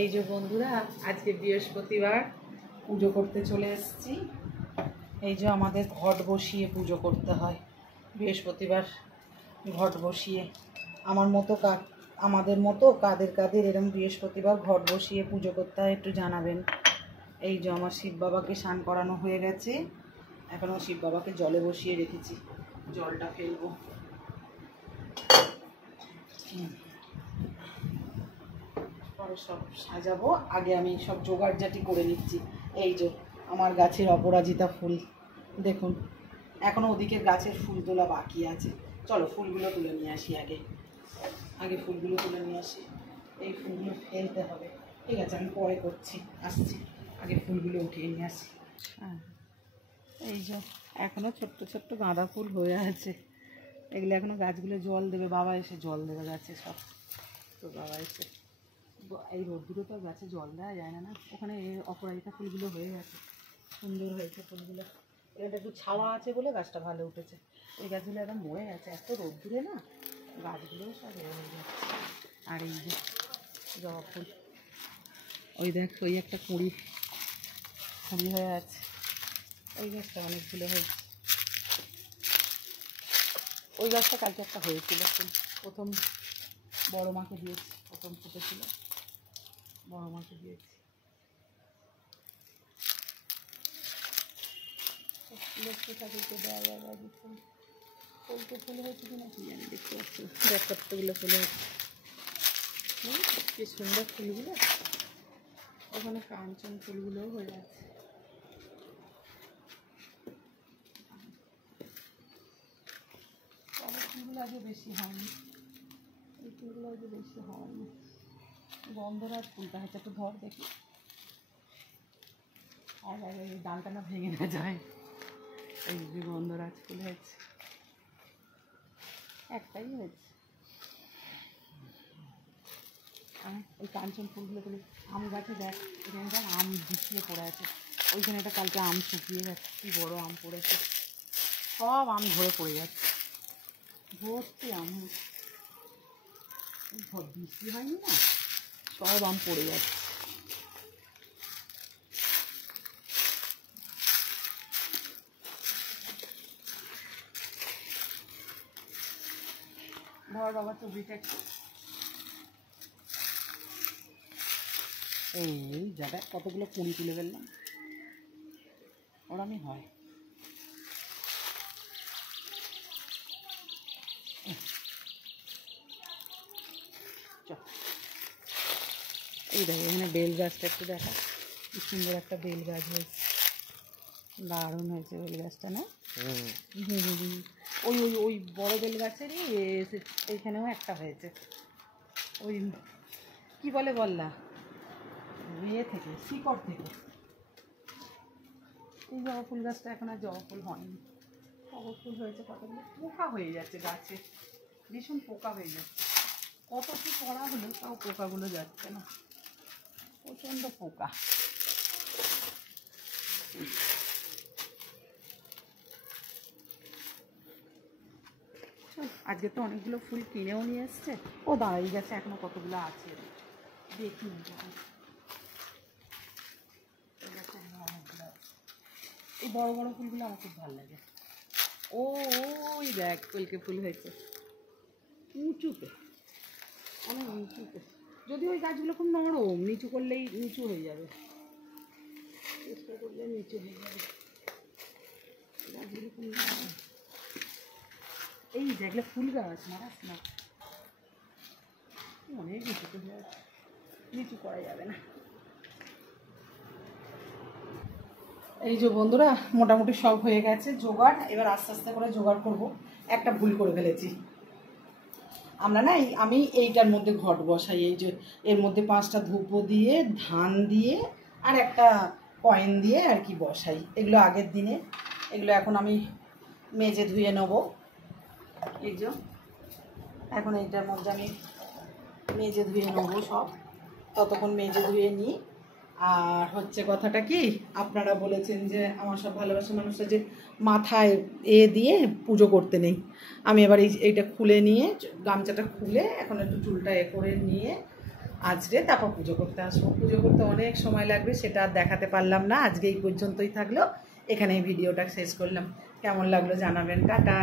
এই যে বন্ধুরা, আজকে বৃহস্পতিবার পুজো করতে চলে এসেছি। এই যে আমাদের ঘট বসিয়ে পুজো করতে হয় বৃহস্পতিবার, ঘট বসিয়ে। আমাদের মতো কাদের কাদের এরকম বৃহস্পতিবার ঘট বসিয়ে পুজো করতে হয় একটু জানাবেন। এই যে আমার শিব বাবাকে স্নান করানো হয়ে গেছে, এখনও শিব বাবাকে জলে বসিয়ে রেখেছি, জলটা ফেলবো। পরে সব সাজাবো, আগে আমি সব জোগাড় জাটি করে নিচ্ছি। এই যে আমার গাছের অপরাজিতা ফুল দেখুন, এখনও ওদিকের গাছের ফুল তোলা বাকি আছে। চলো ফুলগুলো তুলে নিয়ে আসি, আগে ফুলগুলো তুলে নিয়ে আসি। এই ফুলগুলো ফেলতে হবে, ঠিক আছে, আমি পরে করছি, আসছি। আগে ফুলগুলো উঠিয়ে নিয়ে আসি। হ্যাঁ, এই যে এখনও ছোট্ট ছোট্ট গাঁদা ফুল হয়ে আছে, এগুলো এখনও গাছগুলো জল দেবে, বাবা এসে জল দেবে গাছে সব। তো বাবা এসে এই রোদ্দুরে তো গাছে জল দেওয়া যায় না, ওখানে অপরাজিতা ফুলগুলো হয়ে গেছে, সুন্দর হয়েছে ফুলগুলো। এটা একটু ছাওয়া আছে বলে গাছটা ভালো উঠেছে, ওই গাছগুলো একদম মরে গেছে, এত রোদ্দুরে না গাছগুলোও সব হয়ে যাচ্ছে। আর এই যে জবা ফুল, ওই দেখ ওই একটা কুঁড়ি হয়ে আছে, ওই গাছটা অনেকগুলো হয়েছে। ওই গাছটা কালকে একটা হয়েছিল ফুল, প্রথম বড় মাকে দিয়েছি, প্রথম ফুটেছিল, বড় মাকে দিয়েছি। ঠাকুরকে দেওয়া যাবে, ফুলকে ফুল হয়েছে কিনা কি জানি, দেখতে পাচ্ছি কতগুলো ফুল হয়েছে, কি সুন্দর ফুলগুলো। ওখানে কাঞ্চন ফুলগুলোও হয়ে আছে। ফুলগুলো আগে বেশি হয়নি, এই ফুলগুলো আগে বেশি হয়নি। গন্ধরাজ ফুলটা হচ্ছে, একটু ধর দেখি, আর এই ডালটা না ভেঙে না যায়। এই যে গন্ধরাজ ফুল হয়েছে, একটাই হয়েছে। ওই কাঞ্চন ফুলগুলো তুলে আম গাছে দেখ, এখানটা আম বিছিয়ে পড়ে আছে, ওইখানে একটা কালকে আম শুকিয়ে গেছে, কি বড় আম পড়েছে, সব আম ঝরে পড়ে যাচ্ছে, ভর্তি আম বৃষ্টি হয়নি না, সব আম পড়ে যাচ্ছে। ধর বাবা ছবিটা একটু, এই জায়গায় কতগুলো কুঁড়ি তুলে ফেললাম, ওরমই হয়। এই দেখো এখানে বেল গাছটা একটু দেখা, কি সুন্দর একটা বেল গাছ হয়েছে, দারুণ হয়েছে বেল গাছটা না? ওই ওই ওই বড় বেল গাছেরই এইখানেও একটা হয়েছে, ওই কি বলে বললা, থেকে শিকড় থেকে। এই জবা ফুল গাছটা এখন আর জবা ফুল হয়নি, টগর ফুল হয়েছে কতগুলো, পোকা হয়ে যাচ্ছে গাছে, ভীষণ পোকা হয়ে যাচ্ছে, কত কি করা হলো তাও পোকাগুলো যাচ্ছে না, প্রচণ্ড পোকা। আজকে তো অনেকগুলো ফুল কিনেও নিয়ে এসছে, ও দাঁড়াই গেছে, এখনো কতগুলো আছে দেখি। এই বড় বড় ফুলগুলো আমার খুব ভালো লাগে। ওই দেখ কলকে ফুল হয়েছে উঁচুতে, অনেক নিচুতে, যদি ওই গাছগুলো খুব নরম, নিচু করলেই নিচু হয়ে যাবে, চেষ্টা করলে নিচু হয়ে যাবে গাছগুলো খুব নরম। এই যেগুলো ফুল গাছ মারাস না, অনেক নিচুতে হয়ে আছে, নিচু করা যাবে না। এই যে বন্ধুরা, মোটামুটি সব হয়ে গেছে জোগাড়, এবার আস্তে আস্তে করে জোগাড় করব। একটা ভুল করে ফেলেছি আমরা না, আমি এইটার মধ্যে ঘট বসাই, এই যে এর মধ্যে 5টা ধূপ দিয়ে, ধান দিয়ে আর একটা কয়েন দিয়ে আর কি বসাই, এগুলো আগের দিনে, এগুলো এখন আমি মেজে ধুয়ে নেব। এই যে এখন এইটার মধ্যে আমি মেজে ধুয়ে নেব সব, ততক্ষণ মেজে ধুয়ে নিই। আর হচ্ছে কথাটা কি, আপনারা বলেছেন যে আমার সব ভালোবাসা মানুষরা যে মাথায় দিয়ে পুজো করতে নেই, আমি এবার এইটা খুলে নিয়ে, গামছাটা খুলে এখন একটু চুলটা করে নিয়ে আজকে তারপর পুজো করতে আসবো। পুজো করতে অনেক সময় লাগবে, সেটা আর দেখাতে পারলাম না। আজকে এই পর্যন্তই থাকলো, এখানেই ভিডিওটা শেষ করলাম। কেমন লাগলো জানাবেন। টাটা।